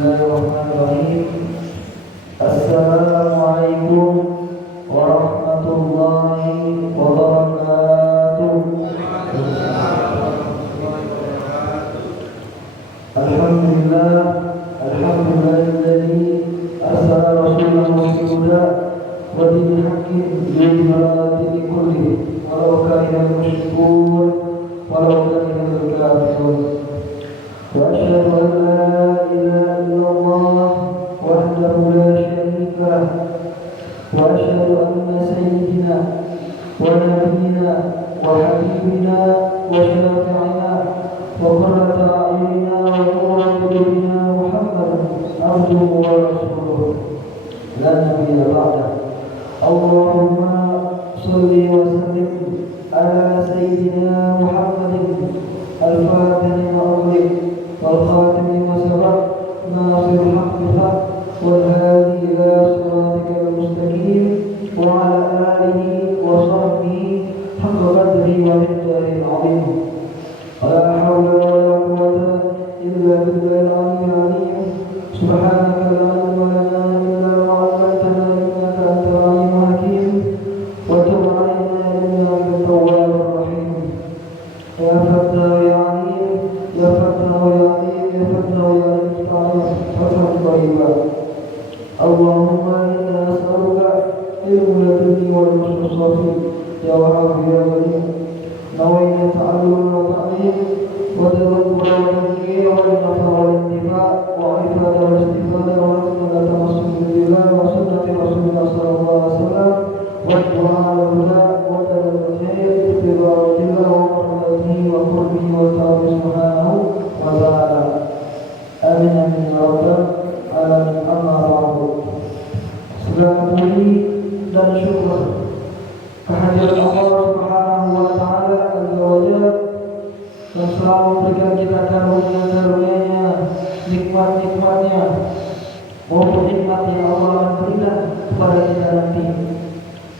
Bismillahirrahmanirrahim. Assalamualaikum warahmatullahi wabarakatuh. Alhamdulillah, alhamdulillahilladzi arsala rasulahu bil-huda wa dinil haqqi liyudhhirahu 'ala dini kullihi walau karihal musyrikun walau karihal kafirun. Wa asyhadu an la ilaha illallah wahdahu la syarika lahu wa asyhadu anna sayyidina wa nabiyyina wa habibina wa syafi'ina wa qurrata a'yunina wa nura qulubina Muhammadan abduhu wa rasuluhu la nabiyya ba'dahu. Allahumma shalli wa sallim ala sayyidina Muhammadin al-fatih lima ughliq wal khatim lima sabaq nasiril haqqi bil haqq wal hadi ila siratikal mustaqim wa ala alihi wa sahbihi haqqa qadrihi wa miqdarihi al-'azim. La hawla wa la quwwata illa billahil 'aliyyil 'azim. Subhanaka la ilma lana illa ma 'allamtana innaka antal 'alimul hakim wa tub 'alaina innaka antat tawwabur rahim. Ya Fattah ya 'Alim, ya Fattah ya 'Alim, ya Fattah ya 'Alim, fathan thayyibah. Allahumma inna nas'aluka ilman ladunni wal mustasafin ya Wahhab ya Ghani. Nawaitu ta'allum wa ta'lim wa tadabbur wa tadhkir wa nafa wa intifa' wa ifada wa istifada wa la tamassuk billah wa sunnati Rasulullah sallallahu alaihi wasallam wa du'a ala huda wa tadabbur ittiba'illah wa rahmatihi wa qurbihi wa ta'ala subhanahu wa ta'ala. Amin amin ya rabbal alamin. Amma ba'du. Segala puji dan syukur kehadiran Allah Subhanahu wa taala azza wa jalla yang selalu memberikan kita karunia-karunia, nikmat-nikmatnya maupun nikmat yang Allah berikan kepada kita nanti.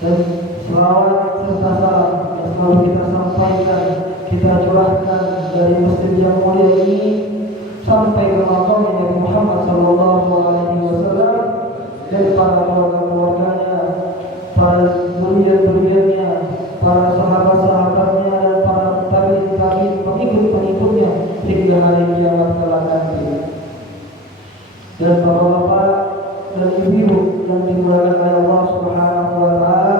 Dan selawat serta salam yang selalu kita sampaikan, kita curahkan dari masjid yang mulia ini sampai ke maqam Nabi Muhammad sallallahu alaihi wasallam dan para keluarga-keluarganya, para zuriat-zuriatnya, para sahabat-sahabatnya dan para tabi'in, pengikut-pengikutnya hingga hari kiamat kelak nanti. Dan bapak-bapak dan ibu-ibu yang dimuliakan oleh Allah Subhanahu wa taala,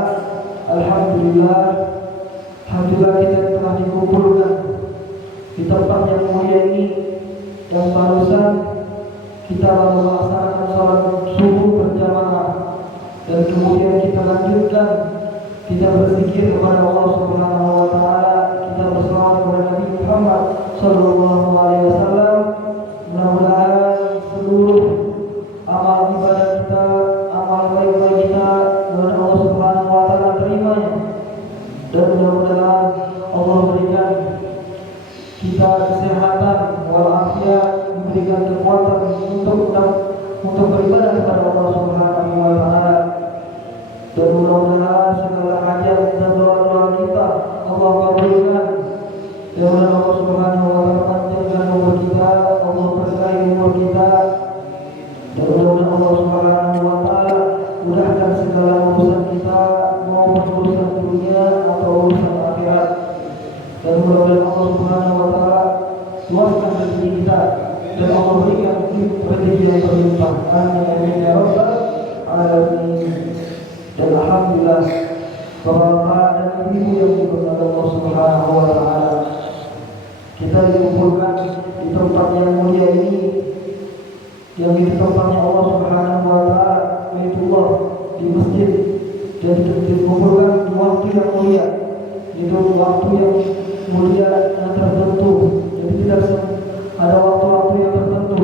alhamdulillah kita telah dikumpulkan di tempat yang mulia ini, yang barusan kita lalu melaksanakan sholat subuh berjamaah dan kemudian kita lanjutkan, kita berzikir kepada Allah Subhanahu wa taala, kita berselawat kepada Nabi Muhammad sallallahu alaihi wasallam. Mudah-mudahan seluruh amal ibadah kita, amal baik-baik kita, mudah Allah Subhanahu wa taala terimanya, dan mudah-mudahan Allah berikan kita kesehatan walafiat, diberikan kekuatan untuk beribadah kepada Allah Subhanahu wa taala. Dan mudah-mudahan segala hajat dan doa-doa kita Allah kabulkan. Dan mudah-mudahan Allah Subhanahu wa taala panjangkan umur kita, Allah berkahi umur kita. Dan mudah-mudahan Allah Subhanahu wa taala mudahkan segala urusan kita, maupun urusan dunia atau urusan akhirat. Dan mudah-mudahan Allah Subhanahu wa taala luaskan rezeki kita dan Allah berikan rezeki yang berlimpah. Amin amin ya rabbal alamin. Dan alhamdulillah bapak dan ibu yang diberkati Allah Subhanahu wa taala, kita dikumpulkan di tempat yang mulia ini, yang di tempatnya Allah Subhanahu wa taala, Baitullah, di masjid, dan dikumpulkan di waktu yang mulia, itu waktu yang mulia yang tertentu. Jadi tidak ada waktu-waktu yang tertentu.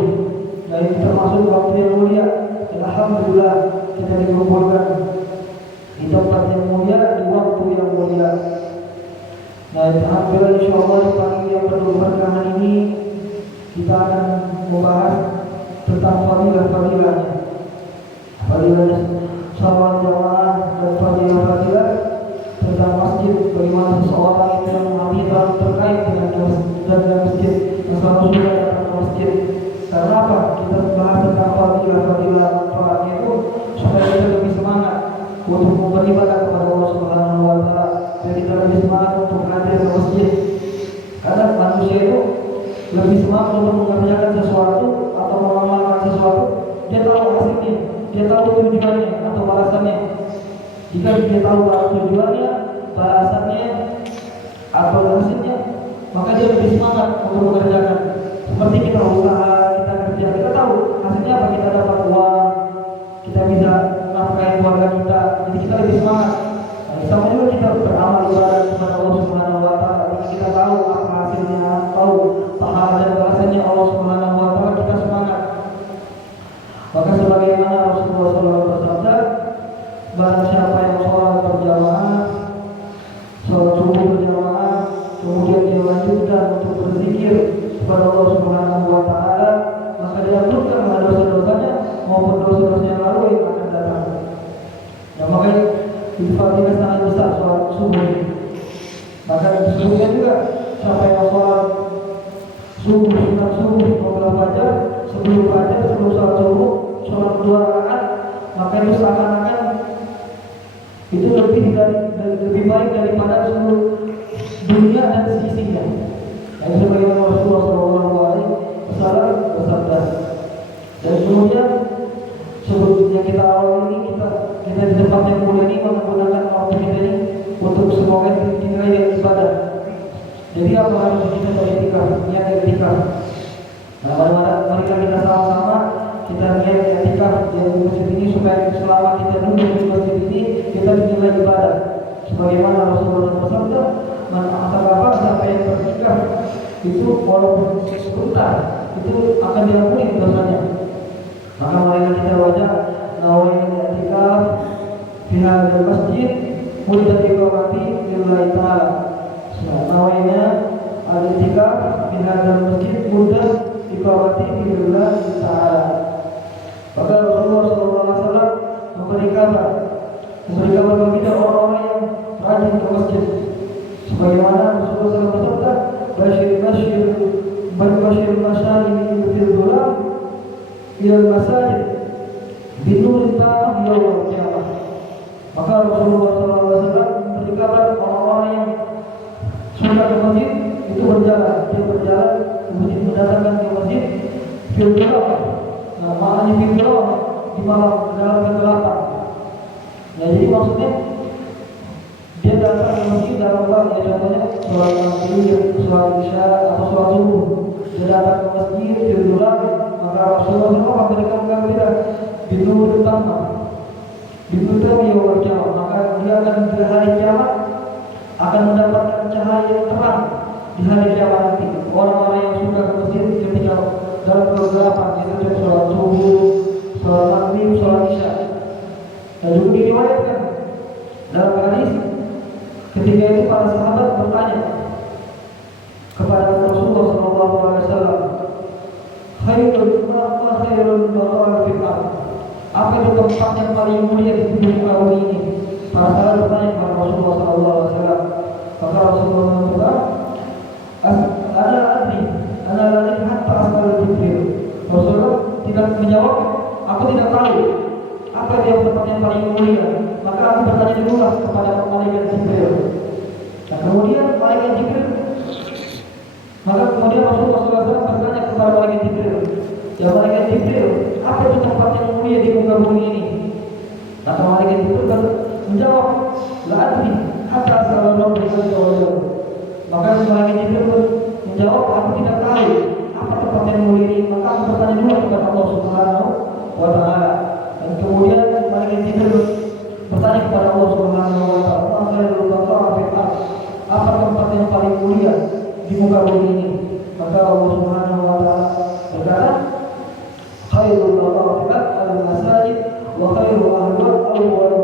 Nah, ini termasuk waktu yang mulia. Dan alhamdulillah kita dikumpulkan di tempat yang mulia, di waktu yang mulia. Nah, alhamdulillah insyaallah di pagi yang penuh berkah ini kita akan membahas tentang fadilah-fadilahnya. Fadilah salat jamaah dan fadilah-fadilah tentang masjid, bagaimana seseorang itu yang mengambil terkait dengan masjid, yang selalu sudah datang ke masjid. Karena apa? Kita membahas dia tahu tujuannya atau balasannya. Jika dia tahu tujuannya, balasannya atau hasilnya, maka dia lebih semangat untuk mengerjakan. Seperti kita usaha, kita kerja, kita tahu hasilnya apa, kita dapat uang, kita bisa nafkahin keluarga kita, jadi kita lebih semangat. Nah, sama juga kita beramal ibadah kepada Allah Subhanahu Wa Taala, karena kita tahu apa hasilnya, tahu pahala dan balasannya Allah Subhanahu Wa Taala, kita semangat. Maka sebagaimana Rasulullah SAW bersabda, barang siapa yang sholat berjamaah, sholat subuh berjamaah, kemudian dia lanjutkan untuk berzikir kepada Allah Subhanahu Wa Taala, maka diampunkan dosa-dosanya maupun dosa-dosa yang lalu yang akan datang. Ya, makanya itu fadilah sangat besar sholat subuh ini. Maka sebelumnya juga siapa yang sholat subuh, sunat subuh, sebelum fajar, sebelum sholat subuh, sholat 2 rakaat, maka itu seakan-akan itu lebih baik daripada seluruh dunia dan sisinya. Yang sebagaimana Rasulullah SAW bersabda. Dan kemudian sebelumnya kita awal ini kita di tempat yang mulia ini menggunakan waktu kita ini untuk semoga kita yang ibadah. Jadi apa harus kita beritikaf, niat beritikaf. Nah, mari kita sama-sama kita niat beritikaf di masjid ini supaya selama kita duduk di masjid ini kita dinilai ibadah. Sebagaimana Rasulullah bersabda, man ahsaba sampai yang beritikaf itu walaupun sebentar itu akan diampuni dosanya. Maka mari kita wajah nawain i'tikaf fi hadzal masjid muddat iqamati lillahi ta'ala. Nawainya al-i'tikaf fi hadzal masjid muddat iqamati lillahi ta'ala. Maka Rasulullah SAW memberi kabar bagi kita orang-orang yang rajin ke masjid. Sebagaimana Rasulullah SAW bersabda, Bashir masyari fil dhulam ilal masajid binur tamam yaumil qiyamah. Maka Rasulullah SAW memberi kabar orang-orang yang sudah ke masjid itu berjalan ke masjid, mendatangkan ke masjid fil dhulam. Nah, maknanya fil dhulam di malam dalam kegelapan. Nah, jadi maksudnya dia datang ke masjid dalam waktu contohnya sholat maghrib, sholat isya atau sholat subuh. Dia datang ke masjid fil dhulam, maka Rasulullah SAW memberikan gambaran binur tamam. Binur tamam yaumil qiyamah, maka dia akan di hari kiamat akan mendapatkan cahaya yang terang di hari kiamat nanti. Orang-orang yang suka ke masjid ketika dalam kegelapan itu sholat subuh, sholat maghrib, sholat isya. Dan juga diriwayatkan dalam hadis ketika itu para sahabat bertanya kepada Rasulullah SAW, khairul maqam fil ardh. Apa itu tempat yang paling mulia di muka bumi ini? Para sahabat bertanya kepada Rasulullah SAW. Maka Rasulullah SAW ana ladhi hatta asal Jibril. Rasulullah tidak menjawab, aku tidak tahu apa dia tempat yang paling mulia. Maka aku bertanya dulu kepada malaikat Jibril. Dan kemudian malaikat Jibril, maka kemudian Rasulullah SAW bertanya kepada malaikat Jibril, ya malaikat Jibril, apa itu tempat yang mulia di muka bumi ini? Maka malaikat Jibril menjawab, la adri hatta as'ala Rabbika. Maka malaikat Jibril menjawab, aku tidak tahu apa tempat yang mulia ini. Maka aku bertanya dulu kepada Allah Subhanahu Wa Taala. Dan kemudian malaikat Jibril bertanya kepada Allah Subhanahu Wa Taala, apa tempat yang paling mulia di muka bumi ini? Maka Allah Subhanahu Wa Taala berkata, khairul maqamat al-masajid wa khairul awwalul qubur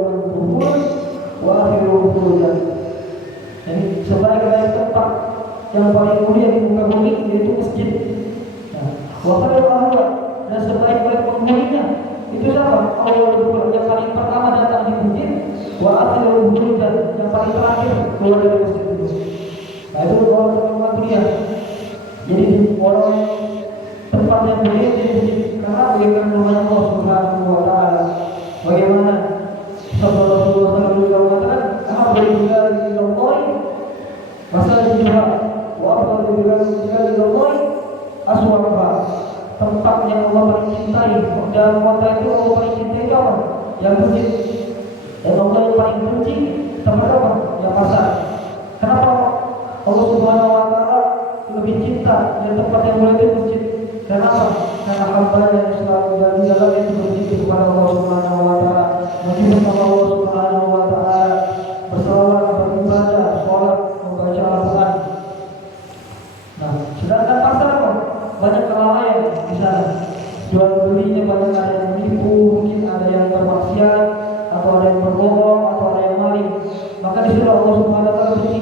wa akhirul khurujan. Jadi sebaik-baik tempat yang paling mulia di muka bumi yaitu masjid. Wa khairul ahwal, dan sebaik-baik penghuninya itu siapa? Awwalul yang paling pertama datang di masjid, wa akhirul khurujan yang paling terakhir keluar dari masjid itu. Nah, itu orang mulia. Jadi orang tempat yang mulia di masjid, karena bagaimana firman Allah Subhanahu Wa Taala, bagaimana sabda Rasulullah SAW mengatakan, "Ahabul biladi ilallahi masajidha wa afdalul biladi ilallahi aswaquha." Tempat yang Allah Allah paling cintai. Dalam kota itu Allah paling cintai itu apa? Yang masjid. Dan Allah yang paling benci tempat apa? Yang pasar. Kenapa Allah Subhanahu wa Ta'ala lebih cinta di tempat yang mulai itu masjid? Kenapa? Karena hamba yang selalu dari dalam itu berzikir kepada Allah Subhanahu wa Ta'ala, menyebut nama Allah Subhanahu wa Ta'ala, bersalawat, beribadah, sholat, membaca Al-Quran. Nah, sedangkan pasar apa? Banyak kelalaian di sana. Jual belinya banyak, ada yang menipu, mungkin ada yang bermaksiat, atau ada yang berbohong, atau ada yang maling. Maka di situ Allah Subhanahu wa Ta'ala benci.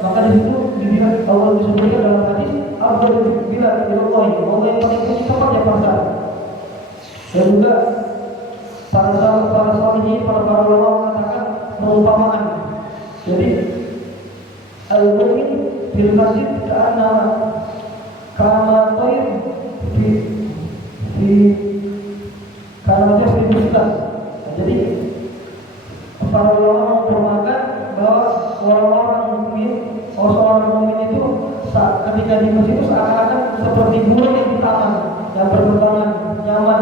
Maka di situ dibilang Allah disebutkan dalam hadis, Abdul bila Allah yang paling benci tempatnya pasar. Dan juga para suami, para ulama mengatakan perumpamaan. Jadi al-mu'min fil masjid ka'anna tayr fi ka'anna fi muslim. Jadi para ulama mempermakan bahwa orang-orang mukmin, seorang mukmin itu ketika di masjid itu seakan-akan seperti burung yang di taman, yang berterbangan nyaman.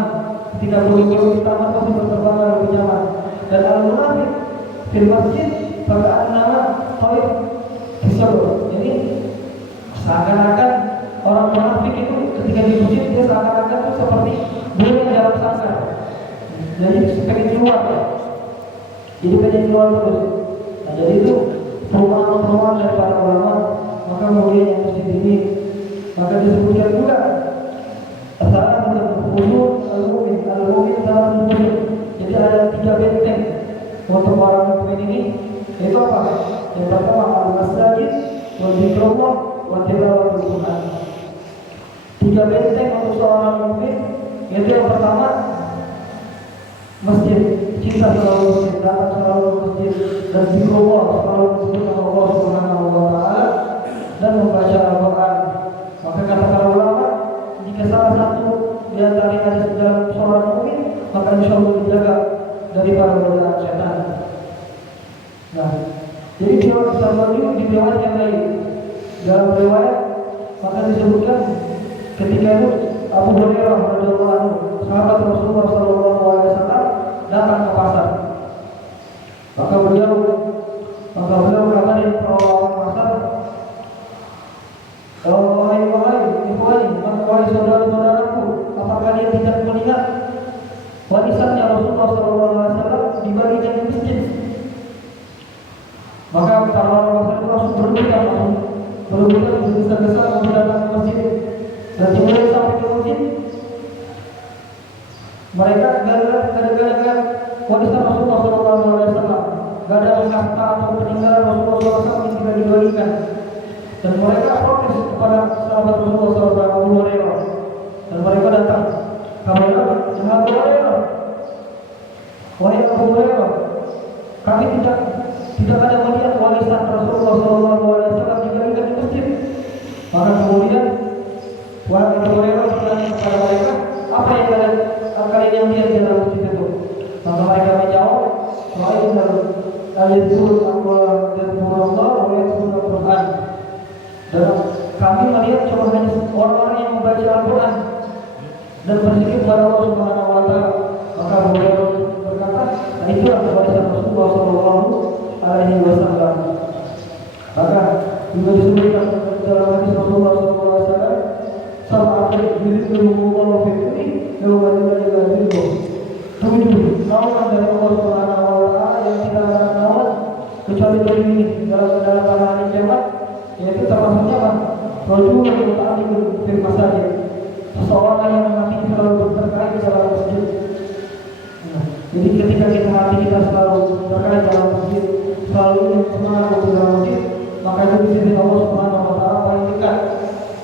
Ketika burung di taman pasti berterbangan lebih nyaman. Dan al-munafik fil masjid ka'anna tayr fi sabr. Jadi seakan-akan orang munafik itu ketika di masjid dia seakan-akan itu seperti burung yang dalam sangkar. Jadi pengen keluar. Jadi pengen keluar terus. Nah, jadi itu perumahan-perumahan dari para ulama. Maka kemudian yang masjid ini, maka disebutkan juga saat berhubung al-mu'min dalam hubung. Jadi ada 3 benteng untuk orang mukmin ini. Itu apa? Yang pertama al-masajid, wa dzikrullah, wa tilawatul Quran. 3 benteng untuk seorang mukmin. Yaitu yang pertama masjid, cinta selalu masjid, datang selalu masjid, dan zikrullah, selalu menyebut nama Allah Subhanahu wa Ta'ala, dan membaca Al-Quran. Maka kata para ulama, jika salah satu di antara ada dalam seorang mukmin, maka insya Allah dijaga daripada godaan setan. Nah, jadi di riwayat yang lain, dalam riwayat maka disebutkan ketika itu Abu Hurairah radhiyallahu anhu, sahabat Rasulullah sallallahu alaihi wasallam, datang ke pasar. Maka beliau kabarin orang pasar, wahai saudara-saudaraku, apakah kalian tidak melihat warisannya Rasulullah sallallahu alaihi wasallam dibagikan di masjid? Maka para orang pasar itu langsung berebutan bergesa-gesa untuk datang ke masjid. Dan kemudian sampai ke masjid, mereka gara-gara warisan Rasulullah SAW, gak ada harta atau peninggalan Rasulullah SAW yang tidak dibagikan. Dan mereka protes kepada sahabat Rasulullah SAW, Abu Hurairah. Dan mereka datang, Abu Hurairah, wahai Abu Hurairah, kami tidak ada melihat warisan Rasulullah SAW dibagikan di masjid. Maka kemudian wahai Abu Hurairah bertanya kepada mereka, apa yang kalian yang lihat di dalam masjid itu? Maka mereka menjawab, dan kami melihat cuma hanya orang-orang yang membaca Al-Quran dan berzikir kepada Allah Subhanahu wa Ta'ala. Maka Abu Hurairah berkata, itulah warisan Rasulullah sallallahu alaihi wasallam. Maka juga disebutkan dalam hadis Rasulullah sallallahu alaihi wasallam, sab'atun yuzilluhumullahu fi dhillihi yawma la dhilla illa dhilluh. 7 naungan dari Allah Subhanahu wa Ta'ala yang tidak ada naungan kecuali dari ini dalam pada hari kiamat, yaitu termasuknya apa? Rajulun muta'alliqun fil masajid, seseorang yang hati selalu terkait dalam masjid. Nah, jadi ketika hati kita selalu terkait dalam masjid, selalu semangat di dalam masjid, maka itu di sini Allah Subhanahu wa Ta'ala paling dekat.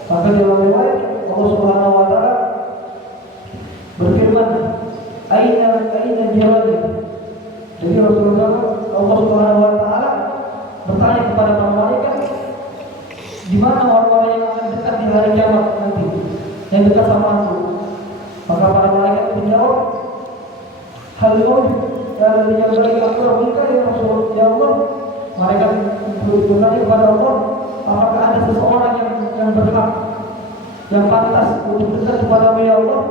Maka dalam riwayat Allah Subhanahu wa Ta'ala berfirman, Aina jirani. Jadi Rasulullah Allah Subhanahu wa Ta'ala bertanya kepada para malaikat, di mana orang-orang yang akan dekat di hari kiamat nanti, yang dekat sama aku? Maka para malaikat menjawab, hal dan yang bagi aku mereka ya Rasulullah, ya Allah. Mereka bertanya kepada Allah, apakah ada seseorang yang berhak yang pantas untuk dekat kepada ya Allah,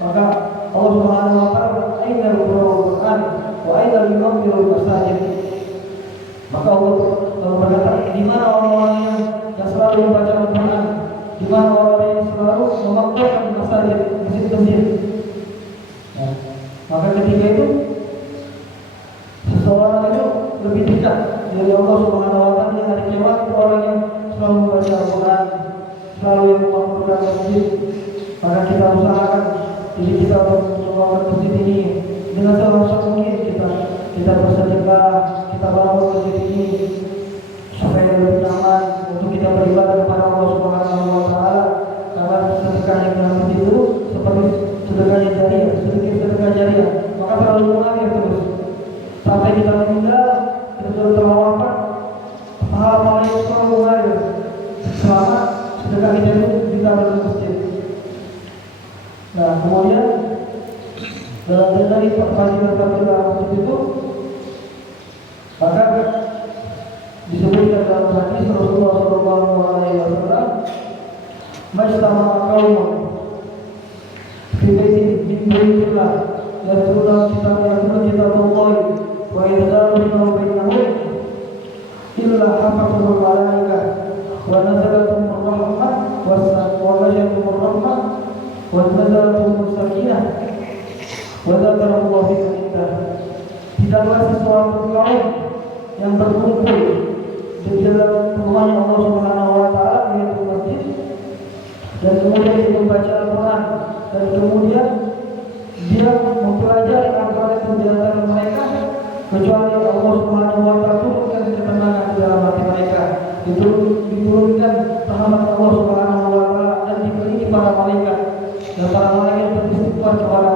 maka Allah Subhanahu wa taala aina al-Qur'an wa aina al-mu'minul masajid. Maka Allah berkata, di mana orang-orang yang selalu membaca Al-Qur'an, di mana orang yang selalu memakmurkan masjid, masjid-masjid. Ya. Maka ketika itu seseorang itu lebih dekat dari Allah Subhanahu wa taala di hari kiamat, orang yang selalu membaca Al-Qur'an, selalu yang memakmurkan masjid. Maka kita usahakan diri kita untuk membangun masjid ini dengan sebisa mungkin kita bersedekah, kita bangun masjid ini supaya lebih nyaman untuk kita beribadah kepada Allah Subhanahu wa taala. Karena sedekah yang dalam masjid itu seperti sedekah jariah, sedekah jariah, maka selalu mengalir terus sampai kita meninggal, kita sudah terwafat, pahala yang selalu mengalir selama sedekah kita itu ditaruh di masjid. Nah, kemudian dari fadilah masjid itu, maka disebutkan dalam hadis Rasulullah SAW, "Majtama'a qaumun fi baitin min buyutillah yatluna kitaballah wa yatadarusuna bainahum illa hafazathum malaikah wa nazalathum rahmah wa ghashiyatuhum rahmah wa nazalathum sakinah wa dzakarallahu fi dzikrihi." Tidaklah sesuatu kaum yang berkumpul di dalam rumahnya Allah Subhanahu wa taala, yaitu masjid, dan kemudian dia membaca Al-Qur'an, dan kemudian dia mempelajari Al-Qur'an itu di antara mereka, kecuali Allah Subhanahu wa taala turunkan ketenangan di dalam hati mereka, diturunkan rahmat Allah Subhanahu wa taala, dan diberi para malaikat, dan para malaikat beristighfar kepada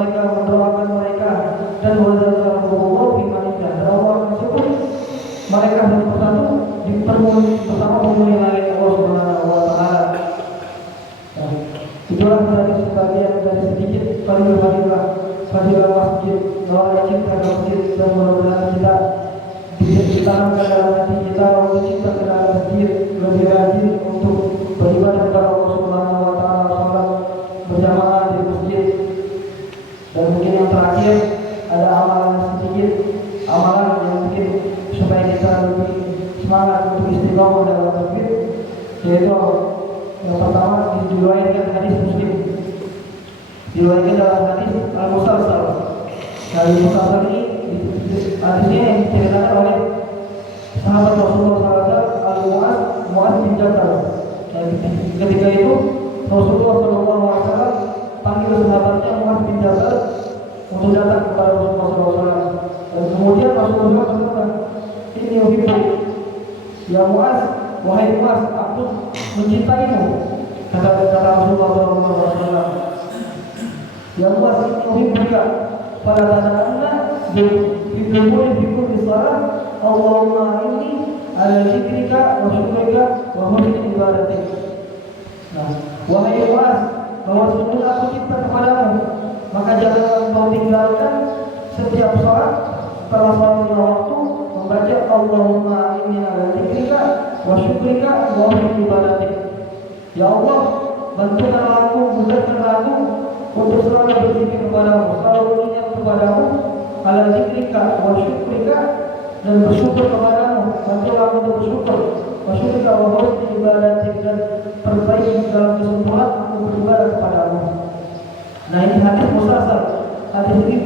mereka, mendoakan mereka, dan wadzakarakumullah fi man indah. Dan Allah tersebut mereka satu persatu dipermuliakan bersama pemuliaan Allah Subhanahu wa taala. Nah, itulah dari sebagian dari sedikit fadilah masjid, bahwa cinta masjid, dan mudah-mudahan kita ditanamkan dalam hati kita untuk cinta kepada masjid, lebih rajin untuk beribadah kepada Allah Subhanahu wa taala, salat berjamaah di masjid. Dan mungkin yang terakhir ada amalan sedikit, amalan yang mungkin supaya kita lebih semangat untuk istiqomah dalam masjid, yaitu yang pertama diriwayatkan hadis Muslim, diriwayatkan dalam hadis Al-Musalsal. Dari Musalsal ini hadisnya yang diceritakan oleh sahabat Rasulullah SAW, Mu'adz bin Jabal. Dan ketika itu Rasulullah SAW panggil sahabatnya Mu'adz bin Jabal untuk datang kepada Rasulullah SAW. Dan kemudian Rasulullah berkata, "Ini uhibbu ya Mu'adz, wahai Mu'adz, aku mencintaimu." Kata Rasulullah SAW, "Ya Mu'adz, ini uhibbuka, pada tanda-tanda bidumuri fikul bisalah, Allahumma inni ala zikrika wa syukrika wa husni ibadatik." Nah, wahai Mu'adz, bahwa sesungguhnya aku cinta kepadamu, maka jangan kau tinggalkan setiap sholat, setelah sholat lima waktu membaca Allahumma inni ala zikrika wa syukrika wa husni ibadatik. Ya Allah, bantukan aku, mudahkan aku untuk selalu berzikir kepadamu, selalu mengingat kepadamu, ala zikrika wa syukrika, dan bersyukur kepadamu, bantulah aku untuk bersyukur, wa syukrika wa husni ibadatik, dan perbaiki dalam kesempurnaan aku beribadah kepadamu. Nah, ini hadis musalsal. Hadis ini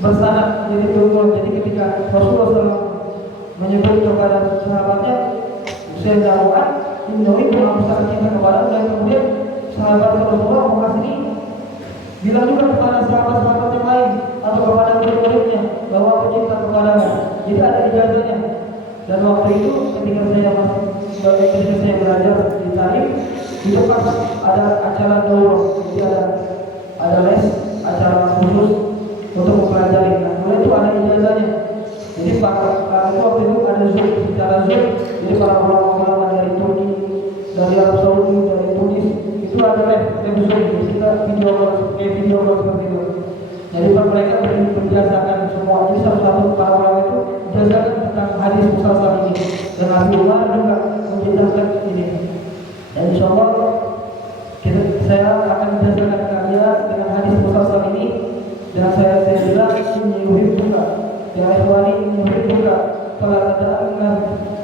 bersanad, jadi berulang. Jadi ketika Rasulullah SAW menyebut kepada sahabatnya, "Sayyidina Mu'adz, inna ibu aku sangat cinta kepadamu," dan kemudian sahabat Rasulullah Mu'adz ini bilang juga kepada sahabat-sahabat yang lain atau kepada murid-muridnya bahwa aku cinta kepadamu. Jadi ada ijazahnya. Dan waktu itu ketika saya belajar di Tarim, itu pas ada acara daurah, jadi ada les, acara khusus untuk mempelajari. Nah, mulai itu ada ijazahnya. Jadi waktu itu ada Zoom, secara Zoom. Jadi para ulama dari Turki, dari Arab Saudi, dari Tunis, itu ada les Zoom. Jadi kita video seperti itu. Jadi mereka berjazakan semua. Jadi satu-satu para ulama itu jazakan tentang hadis musalsal ini. Dan Nabi Umar juga menceritakan ini. Dan insya Allah saya akan menjelaskan kalian dengan hadis musalsal ini. Dan saya bilang ini yuhibbuka ya ikhwani, yuhibbuka fala tad'anna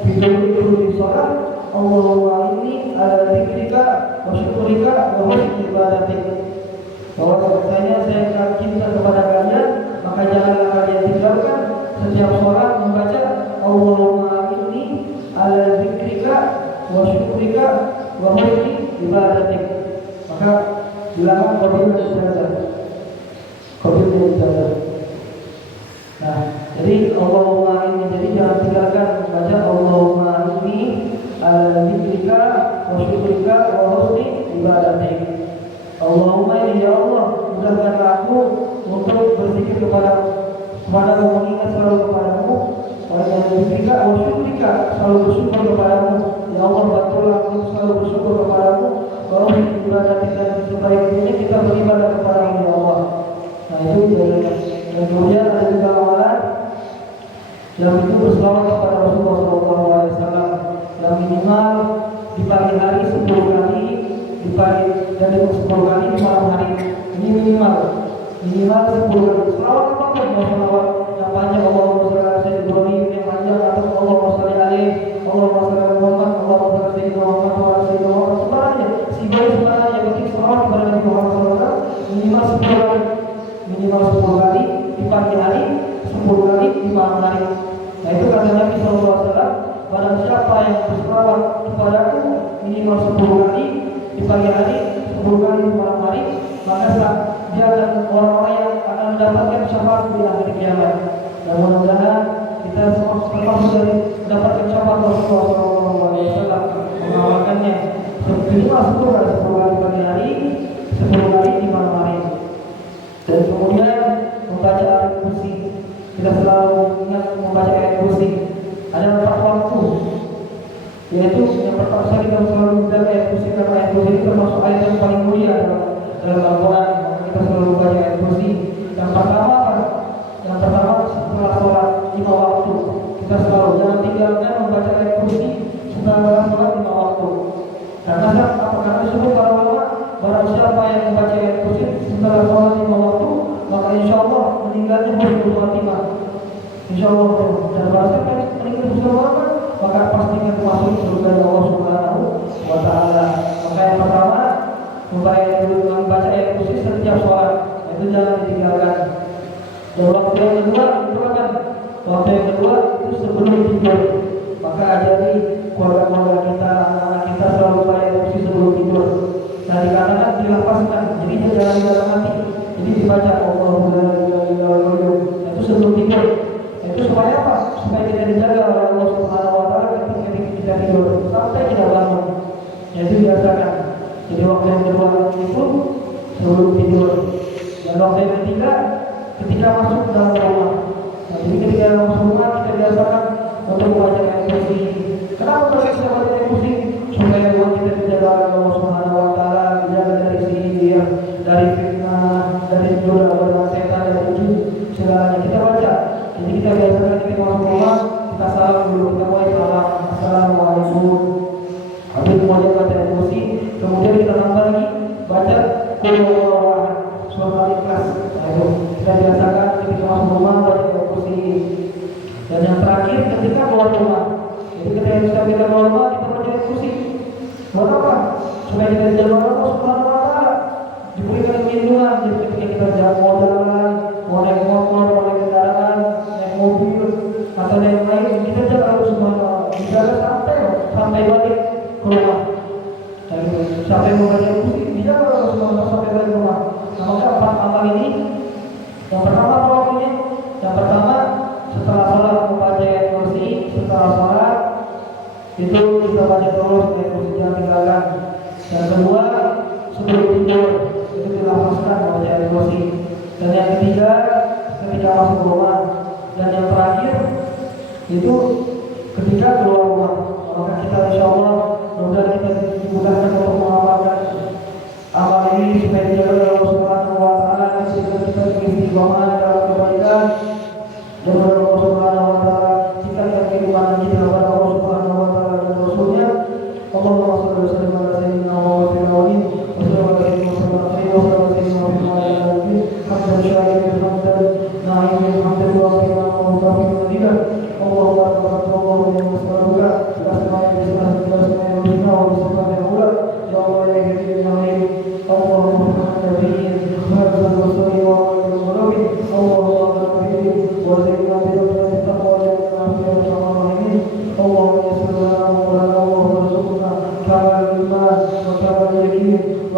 fi kulli shalah Allahumma inni ala dzikrika wa syukrika wa husni ibadatik. Bahwasanya saya akan cinta kepada kalian, maka janganlah kalian tinggalkan setiap sholat membaca Allahumma inni ala dzikrika wa syukrika wa husni ibadatik. Maka bilangan qabil ijazah. Nah, jadi Allahumma inni, jadi jangan tinggalkan membaca Allahumma inni ala dzikrika wa syukrika wa husni ibadatik. Allahumma ini ya Allah, mudahkanlah aku untuk berzikir kepadamu, mengingat selalu kepadamu, wa dzikrika wa syukrika, selalu bersyukur kepadamu. Ya Allah, bantulah aku selalu bersyukur kepadamu. Wa husni ibadatik, dan sebaik-baiknya kita beribadah kepadamu ya Allah. Nah itu dan kemudian ada juga amalan yang itu berselawat kepada Rasulullah SAW yang minimal di pagi hari 10 kali, di pagi dan 10 kali di malam hari. Ini minimal 10 kali. Selawat apapun, mau selawat yang panjang Allahumma shalli ala sayyidina Ibrahim, yang panjang atau Allahumma shalli alaihi, Allahumma shalli ala Muhammad, Allahumma shalli ala sayyidina Muhammad wa ala sayyidina Muhammad, sebarangnya, sebarangnya yang penting selawat kepada Nabi Muhammad SAW minimal 10 kali. Minimal 10 kali di pagi hari, 10 kali di malam hari. Nah itu kata Nabi SAW, barang siapa yang berselawat kepadaku minimal 10 kali di pagi hari, 10 kali di malam hari, maka dia akan orang-orang yang akan mendapatkan syafaat di akhir kiamat. Dan mudah-mudahan kita semua termasuk dari mendapatkan syafaat Rasulullah SAW, mengamalkannya minimal 10 kali di pagi hari, 10 kali di malam hari. Dan kemudian membaca ayat kursi. Kita selalu ingat membaca ayat kursi. Ada 4 waktu, yaitu yang pertama sekali kita selalu membaca ayat kursi, karena ayat kursi itu termasuk ayat yang paling mulia dalam Al-Quran. Maka kita selalu membaca ayat kursi. Yang pertama setelah sholat 5 waktu, kita selalu jangan tinggalkan membaca ayat kursi setelah sholat 5 waktu. Karena apakah disebut para ulama, barang siapa yang membaca ayat kursi setelah sholat 5 waktu, maka insya Allah meninggalnya husnul khatimah. Insya Allah. Dan barang siapa yang meninggal husnul khatimah, maka pastinya termasuk surga Allah Subhanahu wa Ta'ala. Maka yang pertama, membaca ayat kursi setiap sholat, itu jangan ditinggalkan. Dan waktu yang kedua itu sebelum tidur. Maka ajari keluarga-keluarga kita, anak-anak kita selalu baca ayat kursi sebelum tidur. Nah dikatakan dilafazkan, jadi jangan dalam hati. Jadi dibaca Allahumma la ilaha illa anta, itu sebelum tidur. Itu supaya apa? Supaya kita dijaga oleh Allah Subhanahu wa Ta'ala ketika kita tidur sampai kita bangun. Itu biasakan. Jadi waktu yang kedua itu sebelum tidur. Dan waktu yang ketiga ketika masuk dalam rumah. Nah, jadi ketika masuk rumah kita biasakan untuk membaca ayat kursi. Kenapa kita baca ayat kursi? Supaya kita dijaga oleh Allah Subhanahu wa Ta'ala, dijaga dari sihir, dari fitnah, dari godaan setan, dari jin, segalanya kita baca. Jadi kita biasakan ketika masuk rumah kita salam dulu, kita mulai salam, assalamualaikum. Habis kemudian baca ayat kursi, kemudian kita tambah lagi baca qul huwallahu ahad, surah Al-Ikhlas. Nah, kita biasakan ketika masuk rumah baca ayat kursi. Dan yang terakhir ketika keluar rumah. Jadi ketika kita keluar rumah kita baca ayat kursi. Buat apa? Supaya kita dijaga oleh Allah Subhanahu wa Ta'ala, diberikan perlindungan. Jadi ketika kita mau jalan, mau naik motor, mau naik kendaraan, naik mobil atau naik lain, kita jaga Allah Subhanahu wa Ta'ala, dijaga sampai balik ke rumah. Dan sampai membaca kursi, dijaga Allah Subhanahu wa Ta'ala sampai balik ke rumah. Nah, maka 4 amal ini, yang pertama apa waktunya? Yang pertama setelah sholat membaca ayat kursi, setelah sholat itu kita baca terus ayat kursi, jangan tinggalkan. Yang kedua sebelum tidur itu dilafazkan membaca ayat kursi. Dan yang ketiga ketika masuk rumah. Dan yang terakhir itu ketika keluar rumah. Maka kita insya Allah mudah kita dimudahkan untuk mengamalkan amal ini supaya dijaga oleh Allah Subhanahu wa Ta'ala, sehingga kita beristiqomah dalam kebaikan dan Allah Subhanahu wa Ta'ala. Jika kita kehidupan kita kepada Allah Subhanahu wa Ta'ala dan Rasulnya,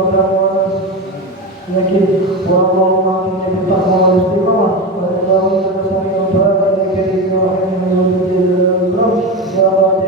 وتعالى لكن والله إني بالتقوى والاستقامة والله إن سميع الدعاء لكريم رحيم وجود الأكرم يا رب